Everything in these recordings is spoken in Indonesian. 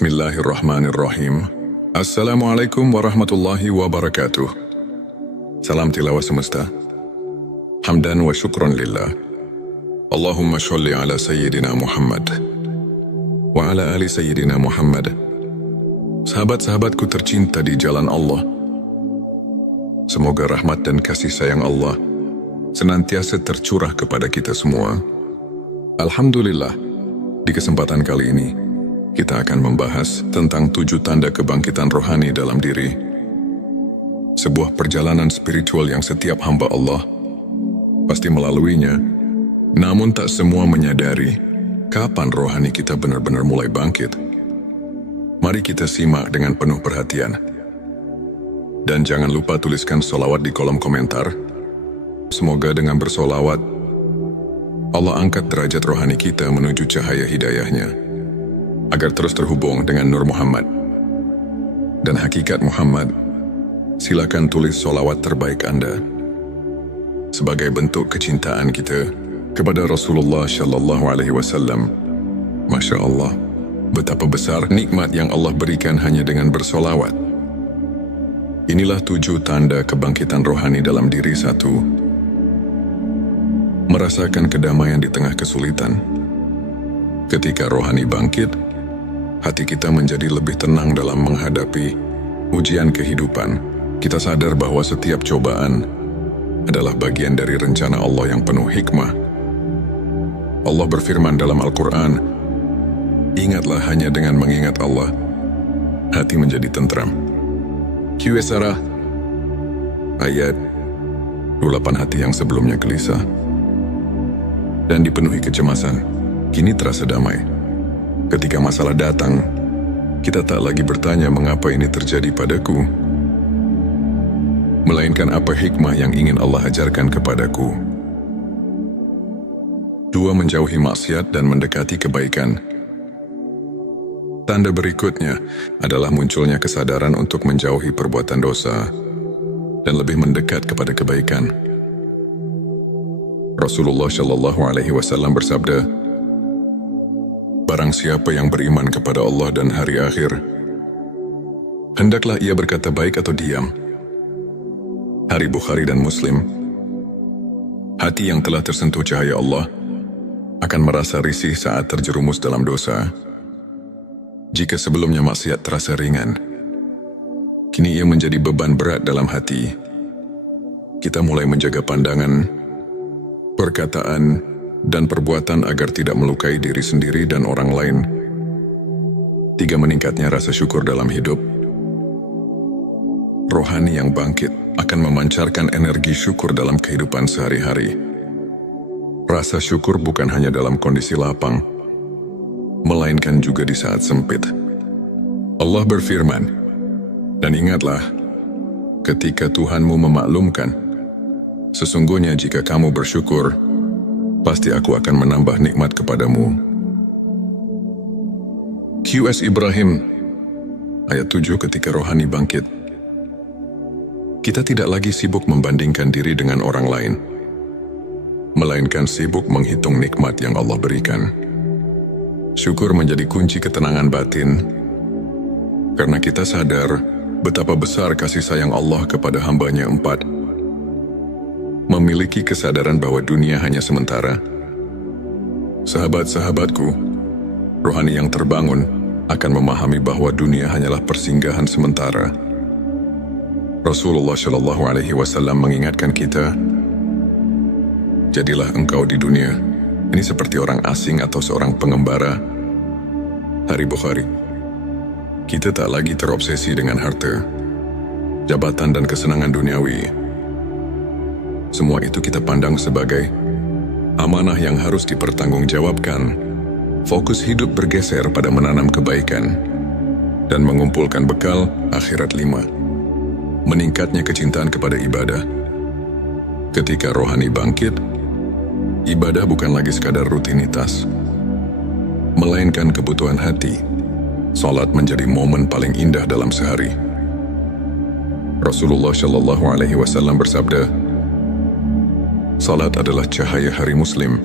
Bismillahirrahmanirrahim. Assalamualaikum warahmatullahi wabarakatuh. Salam tilawah semesta. Hamdan wa syukran lillah. Allahumma sholli ala Sayyidina Muhammad wa ala ali Sayyidina Muhammad. Sahabat-sahabatku tercinta di jalan Allah, semoga rahmat dan kasih sayang Allah senantiasa tercurah kepada kita semua. Alhamdulillah, di kesempatan kali ini kita akan membahas tentang 7 tanda kebangkitan rohani dalam diri. Sebuah perjalanan spiritual yang setiap hamba Allah pasti melaluinya, namun tak semua menyadari kapan rohani kita benar-benar mulai bangkit. Mari kita simak dengan penuh perhatian. Dan jangan lupa tuliskan sholawat di kolom komentar. Semoga dengan bersolawat, Allah angkat derajat rohani kita menuju cahaya hidayahnya, agar terus terhubung dengan Nur Muhammad dan hakikat Muhammad. Silakan tulis sholawat terbaik Anda sebagai bentuk kecintaan kita kepada Rasulullah Shallallahu Alaihi Wasallam. Masya Allah, betapa besar nikmat yang Allah berikan hanya dengan bersolawat. Inilah 7 tanda kebangkitan rohani dalam diri. 1. Merasakan kedamaian di tengah kesulitan. Ketika rohani bangkit, hati kita menjadi lebih tenang dalam menghadapi ujian kehidupan. Kita sadar bahwa setiap cobaan adalah bagian dari rencana Allah yang penuh hikmah. Allah berfirman dalam Al-Quran, "Ingatlah hanya dengan mengingat Allah, hati menjadi tentram." Qs ayat 28. Hati yang sebelumnya gelisah dan dipenuhi kecemasan, kini terasa damai. Ketika masalah datang, kita tak lagi bertanya mengapa ini terjadi padaku, melainkan apa hikmah yang ingin Allah ajarkan kepadaku. 2. Menjauhi maksiat dan mendekati kebaikan. Tanda berikutnya adalah munculnya kesadaran untuk menjauhi perbuatan dosa dan lebih mendekat kepada kebaikan. Rasulullah Shallallahu Alaihi Wasallam bersabda, "Barang siapa yang beriman kepada Allah dan hari akhir, hendaklah ia berkata baik atau diam." Hari Bukhari dan Muslim. Hati yang telah tersentuh cahaya Allah akan merasa risih saat terjerumus dalam dosa. Jika sebelumnya maksiat terasa ringan, kini ia menjadi beban berat dalam hati. Kita mulai menjaga pandangan, perkataan, dan perbuatan agar tidak melukai diri sendiri dan orang lain. 3. Meningkatnya rasa syukur dalam hidup. Rohani yang bangkit akan memancarkan energi syukur dalam kehidupan sehari-hari. Rasa syukur bukan hanya dalam kondisi lapang, melainkan juga di saat sempit. Allah berfirman, "Dan ingatlah, ketika Tuhanmu memaklumkan, sesungguhnya jika kamu bersyukur, pasti aku akan menambah nikmat kepadamu." Qs Ibrahim ayat 7. Ketika rohani bangkit, kita tidak lagi sibuk membandingkan diri dengan orang lain, melainkan sibuk menghitung nikmat yang Allah berikan. Syukur menjadi kunci ketenangan batin, karena kita sadar betapa besar kasih sayang Allah kepada hambanya. 4. Memiliki kesadaran bahwa dunia hanya sementara. Sahabat-sahabatku, rohani yang terbangun akan memahami bahwa dunia hanyalah persinggahan sementara. Rasulullah Shallallahu Alaihi Wasallam mengingatkan kita, "Jadilah engkau di dunia ini seperti orang asing atau seorang pengembara." Hari Bukhari. Kita tak lagi terobsesi dengan harta, jabatan, dan kesenangan duniawi. Semua itu kita pandang sebagai amanah yang harus dipertanggungjawabkan. Fokus hidup bergeser pada menanam kebaikan dan mengumpulkan bekal akhirat. 5. Meningkatnya kecintaan kepada ibadah. Ketika rohani bangkit, ibadah bukan lagi sekadar rutinitas, melainkan kebutuhan hati. Salat menjadi momen paling indah dalam sehari. Rasulullah Shallallahu Alaihi Wasallam bersabda, "Salat adalah cahaya hari Muslim."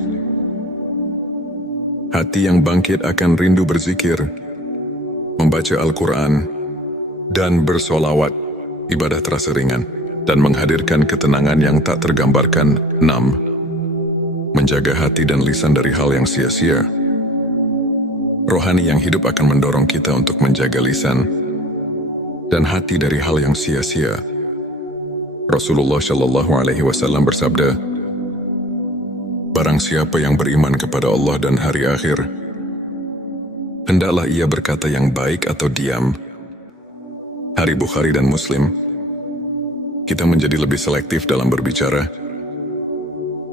Hati yang bangkit akan rindu berzikir, membaca Al-Quran, dan bersolawat, ibadah terasa ringan dan menghadirkan ketenangan yang tak tergambarkan. 6. Menjaga hati dan lisan dari hal yang sia-sia. Rohani yang hidup akan mendorong kita untuk menjaga lisan dan hati dari hal yang sia-sia. Rasulullah Shallallahu Alaihi Wasallam bersabda, "Barang siapa yang beriman kepada Allah dan hari akhir, hendaklah ia berkata yang baik atau diam." Hari Bukhari dan Muslim. Kita menjadi lebih selektif dalam berbicara,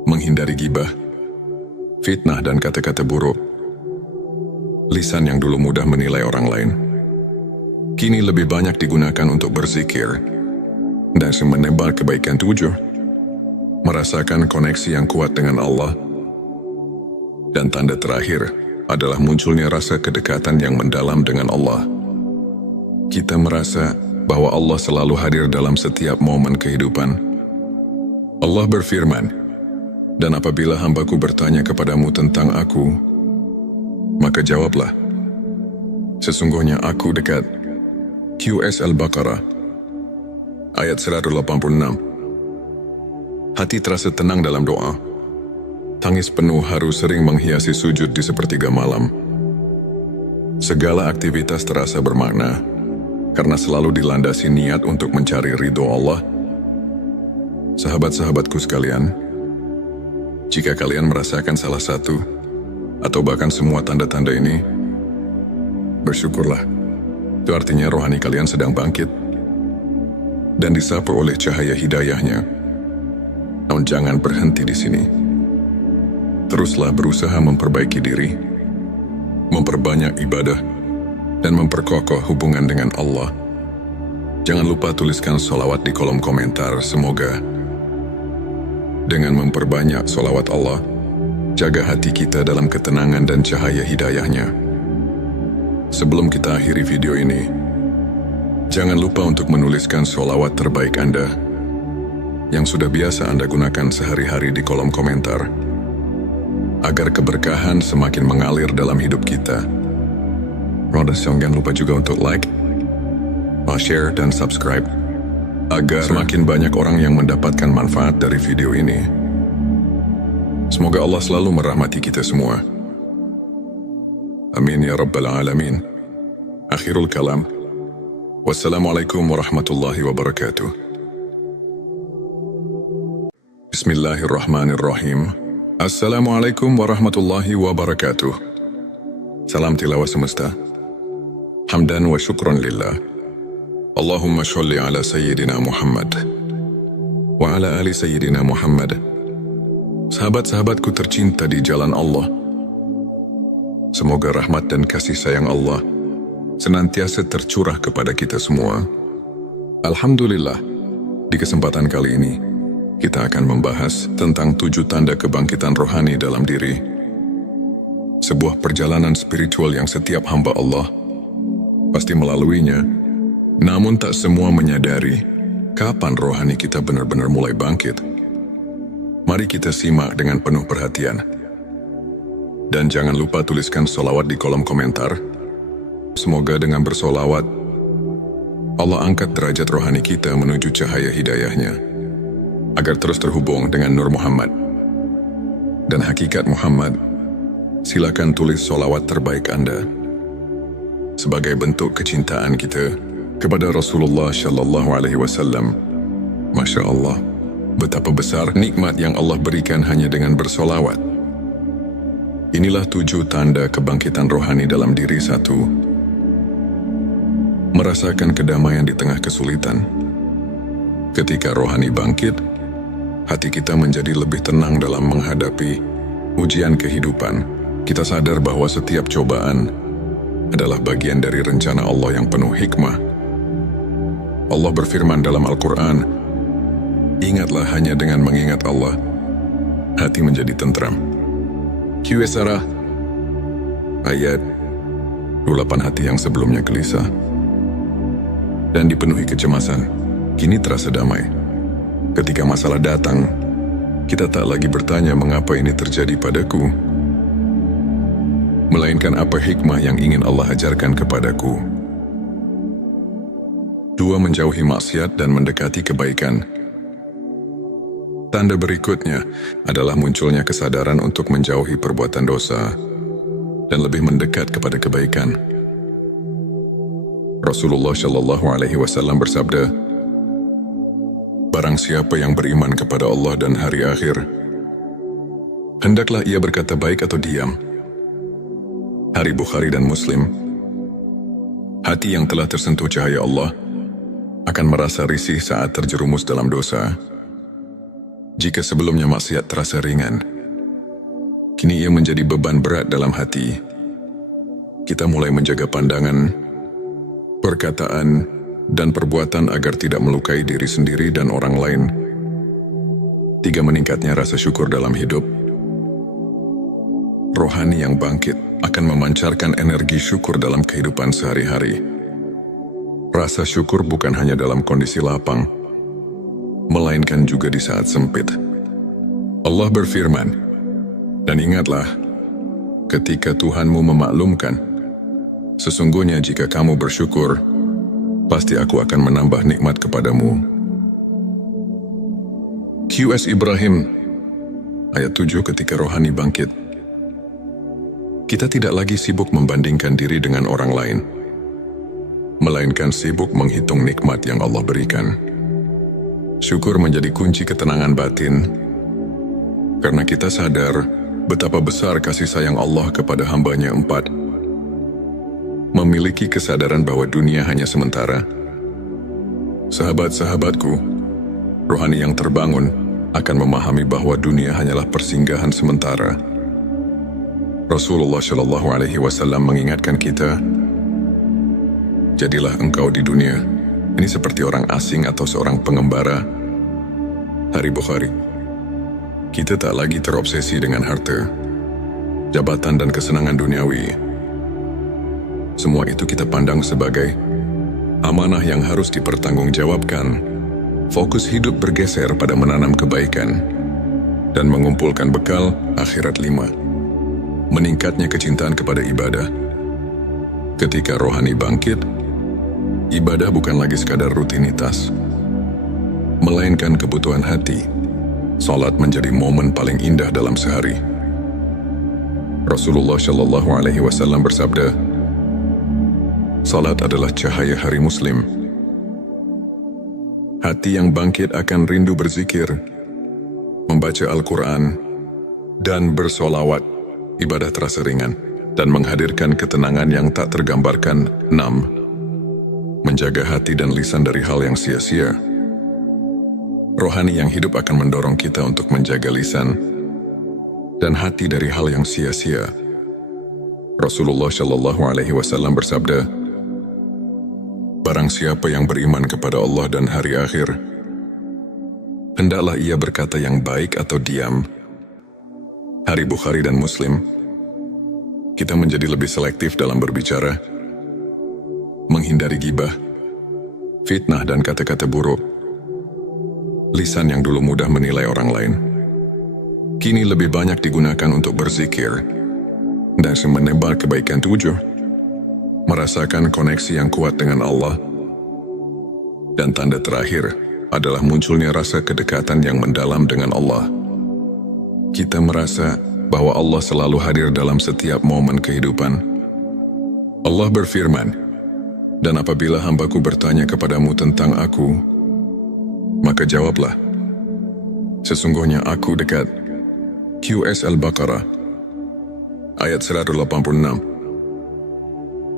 menghindari gibah, fitnah dan kata-kata buruk. Lisan yang dulu mudah menilai orang lain, kini lebih banyak digunakan untuk berzikir dan menebar kebaikan. 7. Merasakan koneksi yang kuat dengan Allah. Dan tanda terakhir adalah munculnya rasa kedekatan yang mendalam dengan Allah. Kita merasa bahwa Allah selalu hadir dalam setiap momen kehidupan. Allah berfirman, "Dan apabila hambaku bertanya kepadamu tentang aku, maka jawablah, sesungguhnya aku dekat." QS Al-Baqarah ayat 186. Hati terasa tenang dalam doa. Tangis penuh haru sering menghiasi sujud di sepertiga malam. Segala aktivitas terasa bermakna karena selalu dilandasi niat untuk mencari ridho Allah. Sahabat-sahabatku sekalian, jika kalian merasakan salah satu atau bahkan semua tanda-tanda ini, bersyukurlah. Itu artinya rohani kalian sedang bangkit dan disapu oleh cahaya hidayahnya. Namun jangan berhenti di sini. Teruslah berusaha memperbaiki diri, memperbanyak ibadah, dan memperkokoh hubungan dengan Allah. Jangan lupa tuliskan sholawat di kolom komentar. Semoga dengan memperbanyak sholawat Allah, jaga hati kita dalam ketenangan dan cahaya hidayahnya. Sebelum kita akhiri video ini, jangan lupa untuk menuliskan sholawat terbaik Anda yang sudah biasa Anda gunakan sehari-hari di kolom komentar, agar keberkahan semakin mengalir dalam hidup kita. Jangan lupa juga untuk like, share, dan subscribe, agar semakin banyak orang yang mendapatkan manfaat dari video ini. Semoga Allah selalu merahmati kita semua. Amin ya Rabbal Alamin. Akhirul kalam. Wassalamualaikum warahmatullahi wabarakatuh. Bismillahirrahmanirrahim. Assalamualaikum warahmatullahi wabarakatuh. Salam tilawah semesta. Hamdan wa syukran lillah. Allahumma sholli ala Sayyidina Muhammad wa ala ali Sayyidina Muhammad. Sahabat-sahabatku tercinta di jalan Allah, semoga rahmat dan kasih sayang Allah senantiasa tercurah kepada kita semua. Alhamdulillah, di kesempatan kali ini kita akan membahas tentang 7 tanda kebangkitan rohani dalam diri. Sebuah perjalanan spiritual yang setiap hamba Allah pasti melaluinya, namun tak semua menyadari kapan rohani kita benar-benar mulai bangkit. Mari kita simak dengan penuh perhatian. Dan jangan lupa tuliskan sholawat di kolom komentar. Semoga dengan bersolawat, Allah angkat derajat rohani kita menuju cahaya hidayahnya, agar terus terhubung dengan Nur Muhammad dan hakikat Muhammad. Silakan tulis sholawat terbaik Anda sebagai bentuk kecintaan kita kepada Rasulullah Shallallahu Alaihi Wasallam. Masya Allah, betapa besar nikmat yang Allah berikan hanya dengan bersolawat. Inilah 7 tanda kebangkitan rohani dalam diri. 1. Merasakan kedamaian di tengah kesulitan. Ketika rohani bangkit, hati kita menjadi lebih tenang dalam menghadapi ujian kehidupan. Kita sadar bahwa setiap cobaan adalah bagian dari rencana Allah yang penuh hikmah. Allah berfirman dalam Al-Quran, "Ingatlah hanya dengan mengingat Allah, hati menjadi tentram." QS ayat 28. Hati yang sebelumnya gelisah dan dipenuhi kecemasan, kini terasa damai. Ketika masalah datang, kita tak lagi bertanya mengapa ini terjadi padaku, melainkan apa hikmah yang ingin Allah ajarkan kepadaku. 2. Menjauhi maksiat dan mendekati kebaikan. Tanda berikutnya adalah munculnya kesadaran untuk menjauhi perbuatan dosa dan lebih mendekat kepada kebaikan. Rasulullah Shallallahu Alaihi Wasallam bersabda, "Barang siapa yang beriman kepada Allah dan hari akhir, hendaklah ia berkata baik atau diam." Hari Bukhari dan Muslim. Hati yang telah tersentuh cahaya Allah akan merasa risih saat terjerumus dalam dosa. Jika sebelumnya maksiat terasa ringan, kini ia menjadi beban berat dalam hati. Kita mulai menjaga pandangan, perkataan, dan perbuatan agar tidak melukai diri sendiri dan orang lain. 3. Meningkatnya rasa syukur dalam hidup. Rohani yang bangkit akan memancarkan energi syukur dalam kehidupan sehari-hari. Rasa syukur bukan hanya dalam kondisi lapang, melainkan juga di saat sempit. Allah berfirman, "Dan ingatlah, ketika Tuhanmu memaklumkan, sesungguhnya jika kamu bersyukur, pasti aku akan menambah nikmat kepadamu." QS Ibrahim, ayat 7. Ketika rohani bangkit, kita tidak lagi sibuk membandingkan diri dengan orang lain, melainkan sibuk menghitung nikmat yang Allah berikan. Syukur menjadi kunci ketenangan batin, karena kita sadar betapa besar kasih sayang Allah kepada hamba-Nya. 4. Memiliki kesadaran bahwa dunia hanya sementara. Sahabat-sahabatku, rohani yang terbangun akan memahami bahwa dunia hanyalah persinggahan sementara. Rasulullah Shallallahu Alaihi Wasallam mengingatkan kita, "Jadilah engkau di dunia ini seperti orang asing atau seorang pengembara." Hari Bukhari. Kita tak lagi terobsesi dengan harta, jabatan, dan kesenangan duniawi. Semua itu kita pandang sebagai amanah yang harus dipertanggungjawabkan. Fokus hidup bergeser pada menanam kebaikan dan mengumpulkan bekal akhirat. 5. Meningkatnya kecintaan kepada ibadah. Ketika rohani bangkit, ibadah bukan lagi sekadar rutinitas, melainkan kebutuhan hati. Salat menjadi momen paling indah dalam sehari. Rasulullah Shallallahu Alaihi Wasallam bersabda, "Salat adalah cahaya hari Muslim." Hati yang bangkit akan rindu berzikir, membaca Al-Quran, dan bersolawat. Ibadah terasa ringan dan menghadirkan ketenangan yang tak tergambarkan. 6. Menjaga hati dan lisan dari hal yang sia-sia. Rohani yang hidup akan mendorong kita untuk menjaga lisan dan hati dari hal yang sia-sia. Rasulullah Shallallahu Alaihi Wasallam bersabda, "Barang siapa yang beriman kepada Allah dan hari akhir, hendaklah ia berkata yang baik atau diam." Hari Bukhari dan Muslim. Kita menjadi lebih selektif dalam berbicara, menghindari gibah, fitnah, dan kata-kata buruk. Lisan yang dulu mudah menilai orang lain, kini lebih banyak digunakan untuk berzikir dan menebar kebaikan. 7. Merasakan koneksi yang kuat dengan Allah. Dan tanda terakhir adalah munculnya rasa kedekatan yang mendalam dengan Allah. Kita merasa bahwa Allah selalu hadir dalam setiap momen kehidupan. Allah berfirman, "Dan apabila hambaku bertanya kepadamu tentang aku, maka jawablah, sesungguhnya aku dekat." QS Al-Baqarah, ayat 186.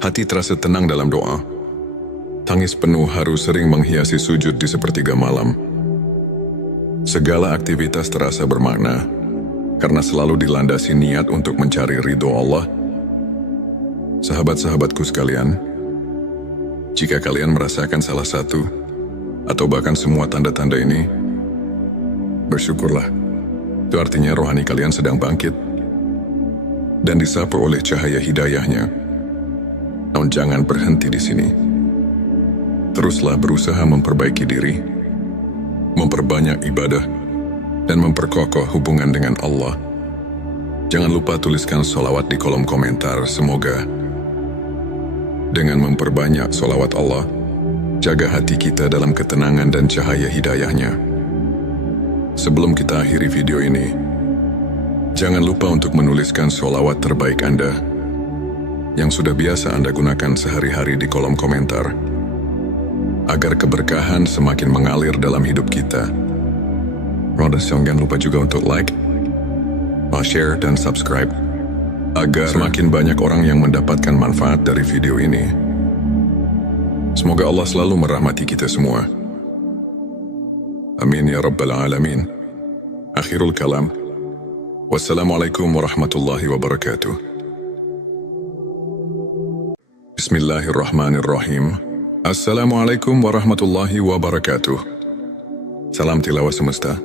Hati terasa tenang dalam doa. Tangis penuh haru sering menghiasi sujud di sepertiga malam. Segala aktivitas terasa bermakna, karena selalu dilandasi niat untuk mencari ridho Allah. Sahabat-sahabatku sekalian, jika kalian merasakan salah satu atau bahkan semua tanda-tanda ini, bersyukurlah. Itu artinya rohani kalian sedang bangkit dan disapu oleh cahaya hidayahnya. Namun jangan berhenti di sini. Teruslah berusaha memperbaiki diri, memperbanyak ibadah, dan memperkokoh hubungan dengan Allah. Jangan lupa tuliskan sholawat di kolom komentar. Semoga dengan memperbanyak sholawat Allah, jaga hati kita dalam ketenangan dan cahaya hidayahnya. Sebelum kita akhiri video ini, jangan lupa untuk menuliskan sholawat terbaik Anda yang sudah biasa Anda gunakan sehari-hari di kolom komentar, agar keberkahan semakin mengalir dalam hidup kita. Jangan lupa juga untuk like, share, dan subscribe, agar semakin banyak orang yang mendapatkan manfaat dari video ini. Semoga Allah selalu merahmati kita semua. Amin ya Rabbal Alamin. Akhirul kalam. Wassalamualaikum warahmatullahi wabarakatuh. Bismillahirrahmanirrahim. Assalamualaikum warahmatullahi wabarakatuh. Salam tilawah semesta.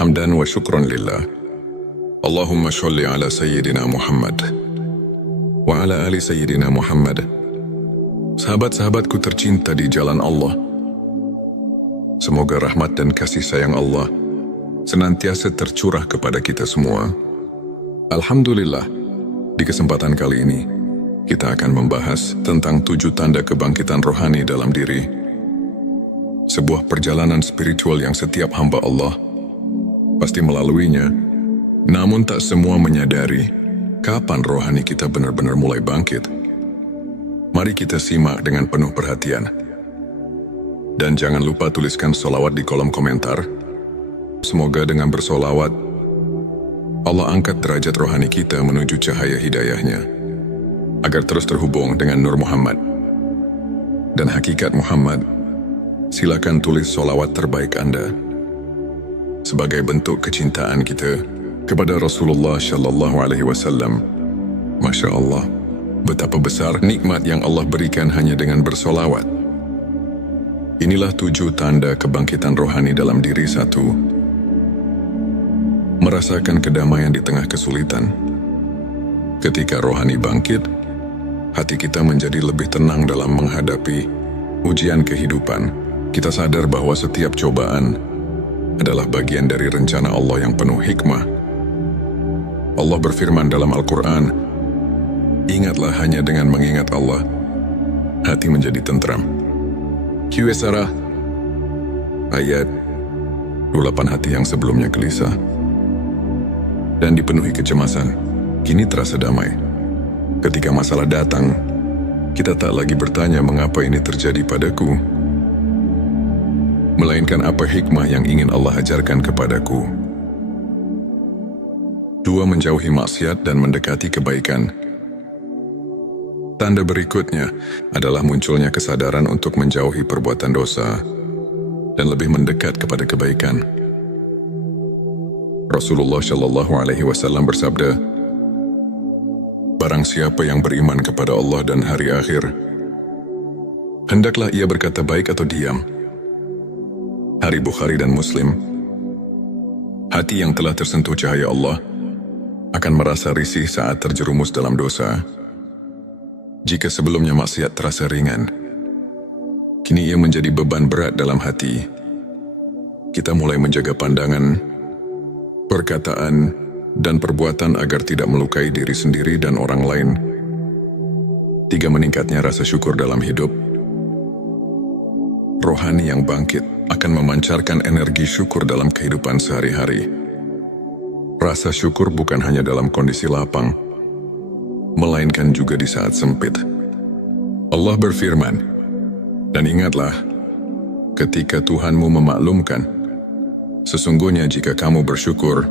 Hamdan wa syukran lillah. Allahumma sholli ala Sayyidina Muhammad wa ala ali Sayyidina Muhammad. Sahabat-sahabatku tercinta di jalan Allah, semoga rahmat dan kasih sayang Allah senantiasa tercurah kepada kita semua. Alhamdulillah, di kesempatan kali ini kita akan membahas tentang 7 tanda kebangkitan rohani dalam diri. Sebuah perjalanan spiritual yang setiap hamba Allah pasti melaluinya, namun tak semua menyadari kapan rohani kita benar-benar mulai bangkit. Mari kita simak dengan penuh perhatian. Dan jangan lupa tuliskan sholawat di kolom komentar. Semoga dengan bersolawat, Allah angkat derajat rohani kita menuju cahaya hidayahnya, agar terus terhubung dengan Nur Muhammad dan hakikat Muhammad. Silakan tulis sholawat terbaik Anda sebagai bentuk kecintaan kita kepada Rasulullah Shallallahu Alaihi Wasallam. Masya Allah, betapa besar nikmat yang Allah berikan hanya dengan bersolawat. Inilah 7 tanda kebangkitan rohani dalam diri. 1. Merasakan kedamaian di tengah kesulitan. Ketika rohani bangkit, hati kita menjadi lebih tenang dalam menghadapi ujian kehidupan. Kita sadar bahwa setiap cobaan adalah bagian dari rencana Allah yang penuh hikmah. Allah berfirman dalam Al-Quran, "Ingatlah hanya dengan mengingat Allah, hati menjadi tentram." Qs ayat 28. Hati yang sebelumnya gelisah dan dipenuhi kecemasan, kini terasa damai. Ketika masalah datang, kita tak lagi bertanya mengapa ini terjadi padaku, melainkan apa hikmah yang ingin Allah ajarkan kepadaku. 2. Menjauhi maksiat dan mendekati kebaikan. Tanda berikutnya adalah munculnya kesadaran untuk menjauhi perbuatan dosa dan lebih mendekat kepada kebaikan. Rasulullah Shallallahu Alaihi Wasallam bersabda, "Barang siapa yang beriman kepada Allah dan hari akhir, hendaklah ia berkata baik atau diam." Hari Bukhari dan Muslim. Hati yang telah tersentuh cahaya Allah akan merasa risih saat terjerumus dalam dosa. Jika sebelumnya maksiat terasa ringan, kini ia menjadi beban berat dalam hati. Kita mulai menjaga pandangan, perkataan, dan perbuatan agar tidak melukai diri sendiri dan orang lain. 3. Meningkatnya rasa syukur dalam hidup. Rohani yang bangkit akan memancarkan energi syukur dalam kehidupan sehari-hari. Rasa syukur bukan hanya dalam kondisi lapang, melainkan juga di saat sempit. Allah berfirman, "Dan ingatlah, ketika Tuhanmu memaklumkan, sesungguhnya jika kamu bersyukur,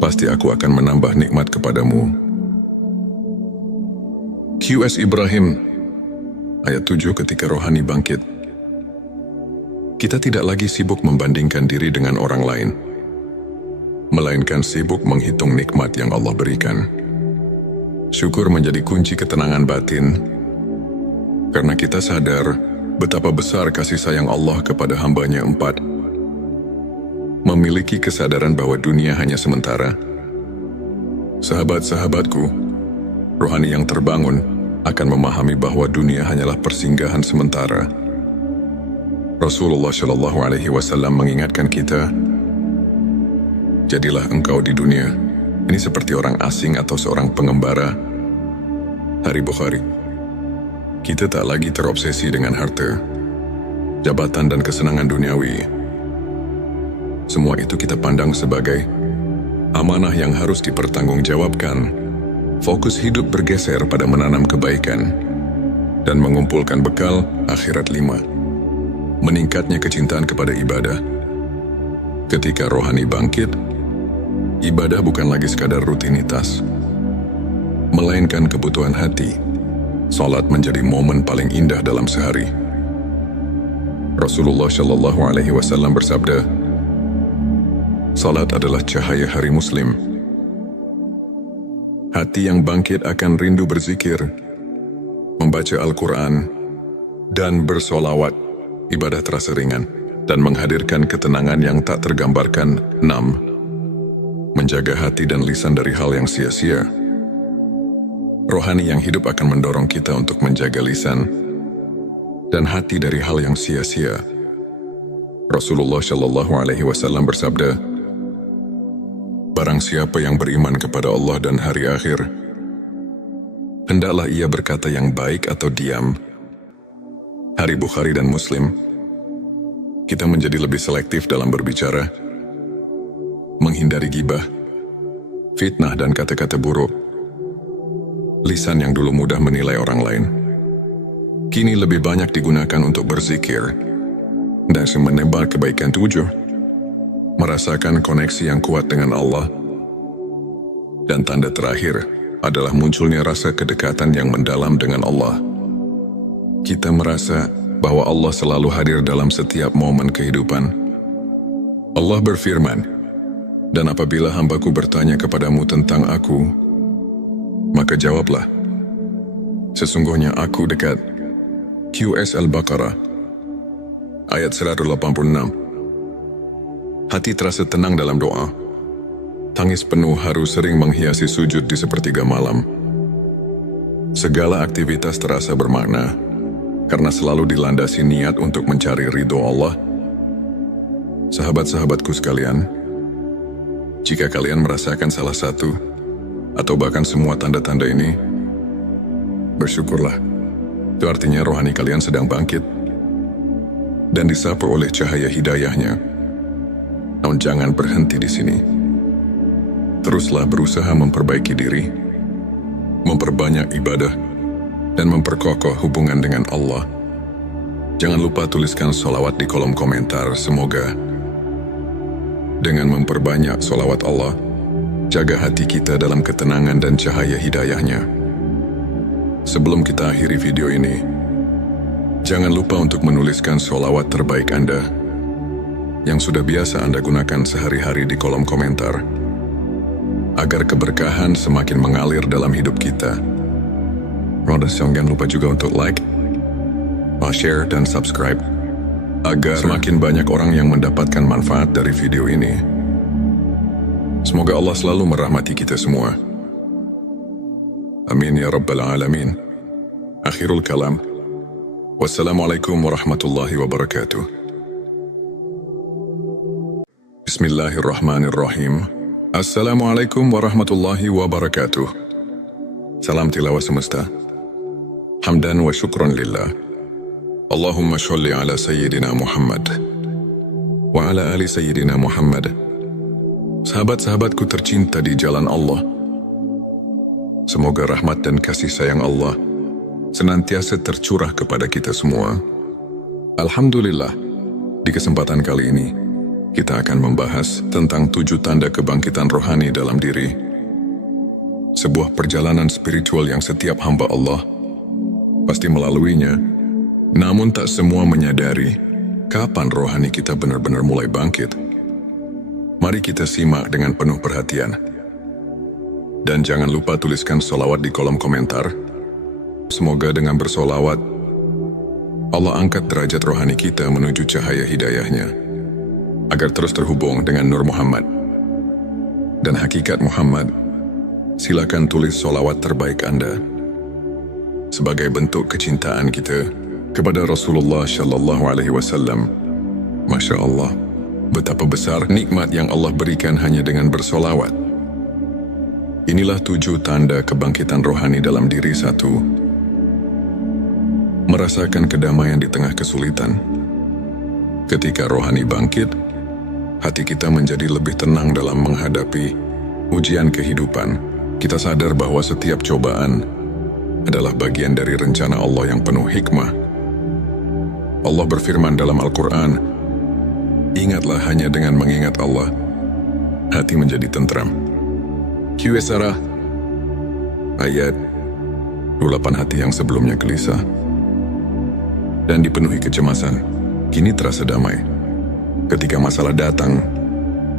pasti aku akan menambah nikmat kepadamu." Qs Ibrahim ayat 7. Ketika rohani bangkit, kita tidak lagi sibuk membandingkan diri dengan orang lain, melainkan sibuk menghitung nikmat yang Allah berikan. Syukur menjadi kunci ketenangan batin, karena kita sadar betapa besar kasih sayang Allah kepada hambanya. 4. Memiliki kesadaran bahwa dunia hanya sementara. Sahabat-sahabatku, rohani yang terbangun akan memahami bahwa dunia hanyalah persinggahan sementara. Rasulullah Shallallahu Alaihi Wasallam mengingatkan kita, "Jadilah engkau di dunia ini seperti orang asing atau seorang pengembara." Hari Bukhari. Kita tak lagi terobsesi dengan harta, jabatan dan kesenangan duniawi. Semua itu kita pandang sebagai amanah yang harus dipertanggungjawabkan. Fokus hidup bergeser pada menanam kebaikan dan mengumpulkan bekal akhirat 5. Meningkatnya kecintaan kepada ibadah. Ketika rohani bangkit, ibadah bukan lagi sekadar rutinitas, melainkan kebutuhan hati. Salat menjadi momen paling indah dalam sehari. Rasulullah Shallallahu Alaihi Wasallam bersabda, salat adalah cahaya hari Muslim. Hati yang bangkit akan rindu berzikir, membaca Al-Quran, dan bersolawat. Ibadah terasa ringan dan menghadirkan ketenangan yang tak tergambarkan. 6. Menjaga hati dan lisan dari hal yang sia-sia. Rohani yang hidup akan mendorong kita untuk menjaga lisan dan hati dari hal yang sia-sia. Rasulullah Shallallahu Alaihi Wasallam bersabda, barang siapa yang beriman kepada Allah dan hari akhir, hendaklah ia berkata yang baik atau diam. Hari Bukhari dan Muslim. Kita menjadi lebih selektif dalam berbicara, menghindari gibah, fitnah dan kata-kata buruk. Lisan yang dulu mudah menilai orang lain, kini lebih banyak digunakan untuk berzikir dan menebar kebaikan. 7. Merasakan koneksi yang kuat dengan Allah. Dan tanda terakhir adalah munculnya rasa kedekatan yang mendalam dengan Allah. Kita merasa bahwa Allah selalu hadir dalam setiap momen kehidupan. Allah berfirman, dan apabila hambaku bertanya kepadamu tentang aku, maka jawablah, sesungguhnya aku dekat. QS Al-Baqarah ayat 186. Hati terasa tenang dalam doa. Tangis penuh haru sering menghiasi sujud di sepertiga malam. Segala aktivitas terasa bermakna karena selalu dilandasi niat untuk mencari ridho Allah. Sahabat-sahabatku sekalian, jika kalian merasakan salah satu atau bahkan semua tanda-tanda ini, bersyukurlah. Itu artinya rohani kalian sedang bangkit dan disapu oleh cahaya hidayahnya. Namun jangan berhenti di sini. Teruslah berusaha memperbaiki diri, memperbanyak ibadah, dan memperkokoh hubungan dengan Allah. Jangan lupa tuliskan sholawat di kolom komentar. Semoga dengan memperbanyak sholawat Allah, jaga hati kita dalam ketenangan dan cahaya hidayahnya. Sebelum kita akhiri video ini, jangan lupa untuk menuliskan sholawat terbaik Anda yang sudah biasa Anda gunakan sehari-hari di kolom komentar, agar keberkahan semakin mengalir dalam hidup kita. Jangan lupa juga untuk like, share, dan subscribe, agar semakin banyak orang yang mendapatkan manfaat dari video ini. Semoga Allah selalu merahmati kita semua. Amin ya Rabbal Alamin. Akhirul kalam. Wassalamualaikum warahmatullahi wabarakatuh. Bismillahirrahmanirrahim. Assalamualaikum warahmatullahi wabarakatuh. Salam tilawah semesta. Hamdan wa syukran lillah. Allahumma sholli ala Sayyidina Muhammad wa ala ali Sayyidina Muhammad. Sahabat-sahabatku tercinta di jalan Allah, semoga rahmat dan kasih sayang Allah senantiasa tercurah kepada kita semua. Alhamdulillah, di kesempatan kali ini kita akan membahas tentang 7 tanda kebangkitan rohani dalam diri. Sebuah perjalanan spiritual yang setiap hamba Allah pasti melaluinya, namun tak semua menyadari kapan rohani kita benar-benar mulai bangkit. Mari kita simak dengan penuh perhatian. Dan jangan lupa tuliskan sholawat di kolom komentar. Semoga dengan bersolawat, Allah angkat derajat rohani kita menuju cahaya hidayahnya, agar terus terhubung dengan Nur Muhammad dan hakikat Muhammad. Silakan tulis sholawat terbaik Anda sebagai bentuk kecintaan kita kepada Rasulullah Shallallahu Alaihi Wasallam. Masya Allah, betapa besar nikmat yang Allah berikan hanya dengan bersolawat. Inilah 7 tanda kebangkitan rohani dalam diri. 1. Merasakan kedamaian di tengah kesulitan. Ketika rohani bangkit, hati kita menjadi lebih tenang dalam menghadapi ujian kehidupan. Kita sadar bahwa setiap cobaan adalah bagian dari rencana Allah yang penuh hikmah. Allah berfirman dalam Al-Quran, "Ingatlah hanya dengan mengingat Allah, hati menjadi tentram." Qs ayat 28. Hati yang sebelumnya gelisah dan dipenuhi kecemasan, kini terasa damai. Ketika masalah datang,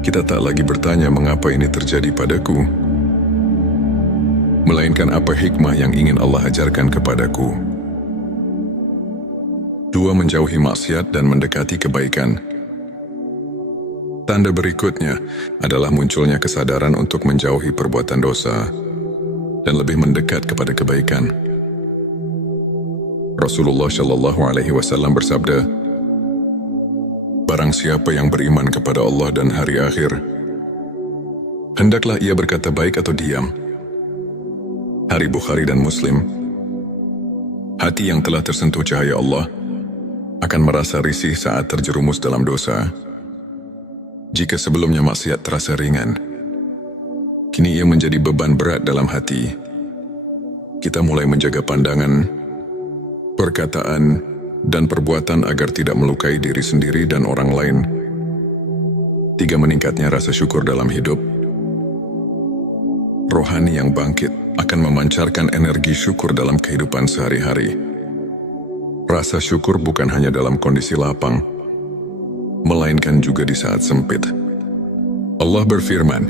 kita tak lagi bertanya mengapa ini terjadi padaku, melainkan apa hikmah yang ingin Allah ajarkan kepadaku. 2. Menjauhi maksiat dan mendekati kebaikan. Tanda berikutnya adalah munculnya kesadaran untuk menjauhi perbuatan dosa dan lebih mendekat kepada kebaikan. Rasulullah Shallallahu Alaihi Wasallam bersabda, "Barang siapa yang beriman kepada Allah dan hari akhir, hendaklah ia berkata baik atau diam." Hari Bukhari dan Muslim. Hati yang telah tersentuh cahaya Allah akan merasa risih saat terjerumus dalam dosa. Jika sebelumnya maksiat terasa ringan, kini ia menjadi beban berat dalam hati. Kita mulai menjaga pandangan, perkataan, dan perbuatan agar tidak melukai diri sendiri dan orang lain. 3. Meningkatnya rasa syukur dalam hidup. Rohani yang bangkit akan memancarkan energi syukur dalam kehidupan sehari-hari. Rasa syukur bukan hanya dalam kondisi lapang, melainkan juga di saat sempit. Allah berfirman,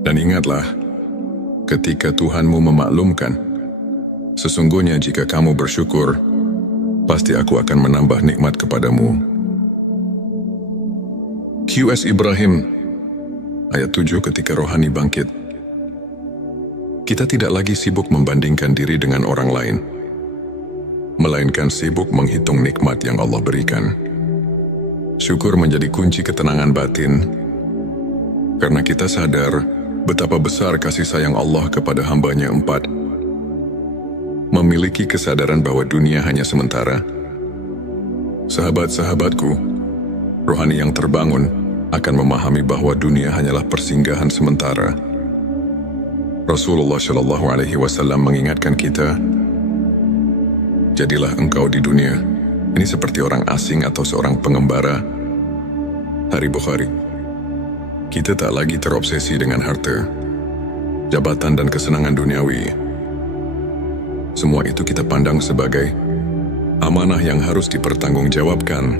"Dan ingatlah, ketika Tuhanmu memaklumkan, sesungguhnya jika kamu bersyukur, pasti aku akan menambah nikmat kepadamu." Qs Ibrahim, ayat 7. Ketika rohani bangkit, kita tidak lagi sibuk membandingkan diri dengan orang lain, melainkan sibuk menghitung nikmat yang Allah berikan. Syukur menjadi kunci ketenangan batin, karena kita sadar betapa besar kasih sayang Allah kepada hamba-Nya. 4. Memiliki kesadaran bahwa dunia hanya sementara. Sahabat-sahabatku, rohani yang terbangun akan memahami bahwa dunia hanyalah persinggahan sementara. Rasulullah Shallallahu Alaihi Wasallam mengingatkan kita, "Jadilah engkau di dunia ini seperti orang asing atau seorang pengembara." Hari Bukhari. Kita tak lagi terobsesi dengan harta, jabatan, dan kesenangan duniawi. Semua itu kita pandang sebagai amanah yang harus dipertanggungjawabkan.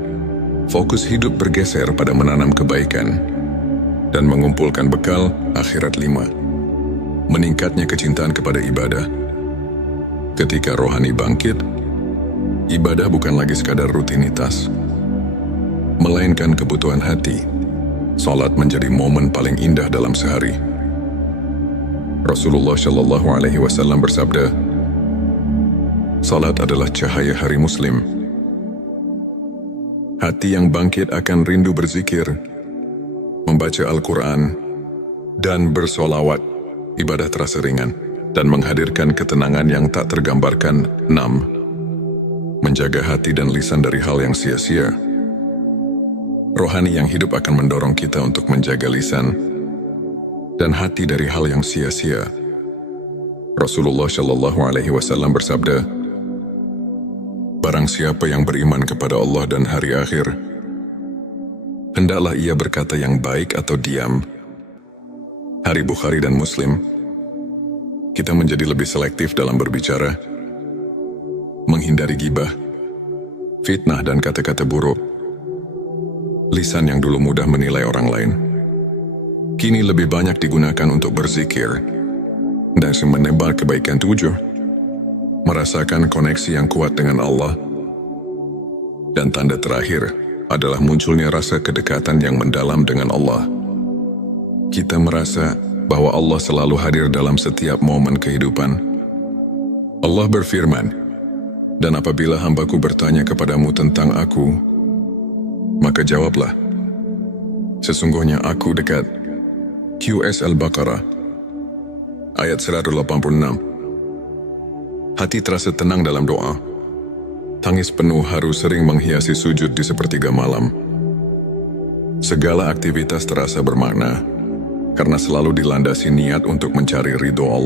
Fokus hidup bergeser pada menanam kebaikan dan mengumpulkan bekal akhirat. 5. Meningkatnya kecintaan kepada ibadah. Ketika rohani bangkit, ibadah bukan lagi sekadar rutinitas, melainkan kebutuhan hati. Salat menjadi momen paling indah dalam sehari. Rasulullah Shallallahu Alaihi Wasallam bersabda, "Salat adalah cahaya hari Muslim." Hati yang bangkit akan rindu berzikir, membaca Al-Quran, dan bersolawat. Ibadah terasa ringan dan menghadirkan ketenangan yang tak tergambarkan. 6. Menjaga hati dan lisan dari hal yang sia-sia. Rohani yang hidup akan mendorong kita untuk menjaga lisan dan hati dari hal yang sia-sia. Rasulullah Shallallahu Alaihi Wasallam bersabda, "Barang siapa yang beriman kepada Allah dan hari akhir, hendaklah ia berkata yang baik atau diam." Hari Bukhari dan Muslim. Kita menjadi lebih selektif dalam berbicara, menghindari gibah, fitnah, dan kata-kata buruk. Lisan yang dulu mudah menilai orang lain, kini lebih banyak digunakan untuk berzikir dan menebar kebaikan. 7. Merasakan koneksi yang kuat dengan Allah. Dan tanda terakhir adalah munculnya rasa kedekatan yang mendalam dengan Allah. Kita merasa bahwa Allah selalu hadir dalam setiap momen kehidupan. Allah berfirman, "Dan apabila hambaku bertanya kepadamu tentang aku, maka jawablah, sesungguhnya aku dekat." Qs Al-Baqarah, ayat 186. Hati terasa tenang dalam doa, Tangis penuh haru sering menghiasi sujud di sepertiga malam. Segala aktivitas terasa bermakna, karena selalu dilandasi niat untuk mencari ridho Allah.